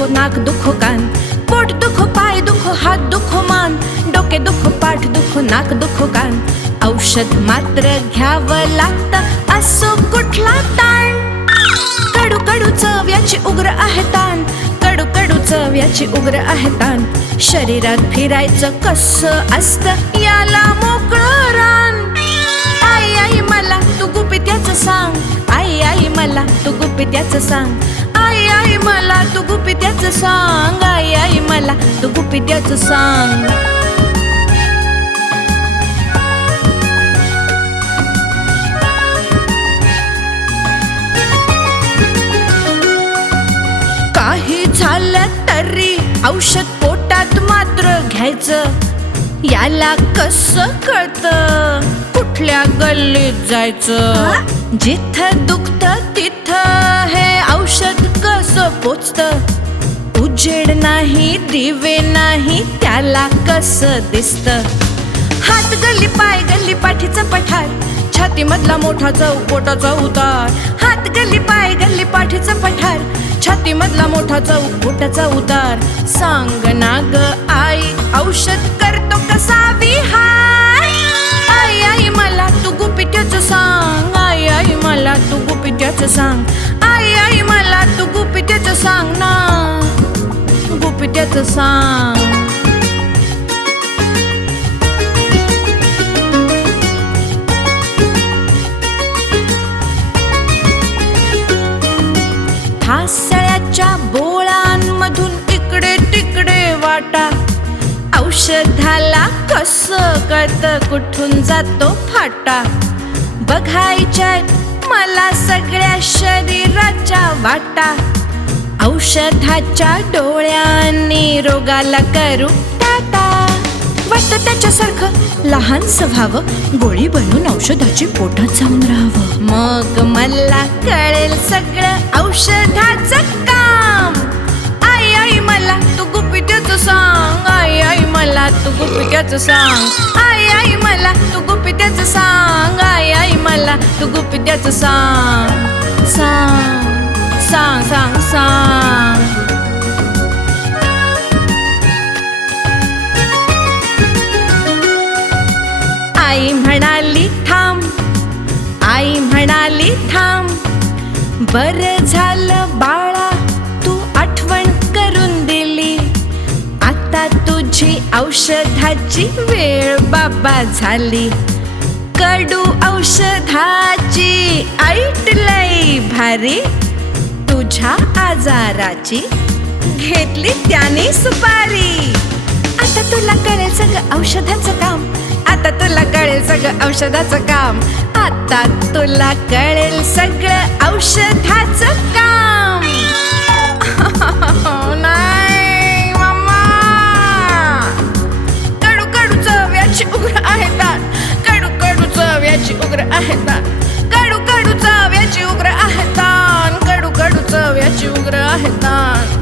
दुखो नाक दुखो कान, पोट दुखो पाय दुखो हात दुखो मान, डोके दुखो पाठ दुखो नाक दुखो कान, औषध मात्र घ्यावं लागतं असो कुठला ताण. कडू कडू चव याची उग्र आहे ताण, कडू कडू चव याची उग्र आहे ताण. शरीरात फिरायचं कसं असतं याला मोकळं रान. आई आई मला तू गुपित याचं सांग, आई आई मला तू गुपित याचं सांग, आई आई मला तू गुपित याचं सांग, आई आई मला तू गुपित याचं सांग. काही झालं तरी औषध पोटात मात्र घ्यायचं, याला कसं कळतं कुठल्या गल्लीत जायचं. जिथं दुखतं तिथं हे औषध कसं पोचतं, उजेड नाही दिवे नाही त्याला कसं दिसतं. हात गल्ली पाय गल्ली पाठीचं पठार, छाती मधला मोठा चव पोटाचा उतार. हात गल्ली पाय गल्ली पाठीचं पठार, छाती मधला मोठा चव पोटाचा उतार. सांग ना ग आई औषध करतो कसा विहार. आई आई मला तू गुपित याचं सांग, आई आई मला तू गुपित याचं सांग, आई आई मला तू गुपित याचं सांग ना, गुपित याचं सांग. हासळ्याच्या बोळांमधून इकडे तिकडे वाटा, औषधाला कसं कळतं कुठून जातो फाटा. बघायच्या मला सगळ्या शरीराच्या वाटा, औषधाच्या डोळ्यांनी रोगाला करू टाटा. वाटतं त्याच्यासारखं लहानसं व्हावं, गोळी बनून औषधाची पोटात जाऊन राहावं. मग मला कळेल सगळं औषधाचं काम. आई आई मला तू गुपित याचं सांग, आई आई मला तू गुपित याचं सांग, आई आई मला तू गुपित याचं सांग, आई आई मला तू गुपित याचं सांग. सांग सांग सांग सांग. आई म्हणाली थांब, आई म्हणाली थांब, बरं झालं बाळा तू आठवण करून दिली. आता तुझी औषधाची वेळ बाबा झाली. कडू औषधाची ऐटलंय भारी, तुझ्या आजाराची घेतली त्याने सुपारी. आता तुला कळेल सगळं औषधाचं काम, आता तुला कळेल सगळं औषधाचं काम, आता तुला कळेल सगळं औषधाचं काम. नाही मामा, कडू कडू चव याची उग्र आहे ताण, कडू कडू चव याची उग्र आहे ताण, कडू कडू चव याची उग्र आहे ताण, कडू कडू चव याची उग्र आहे ताण.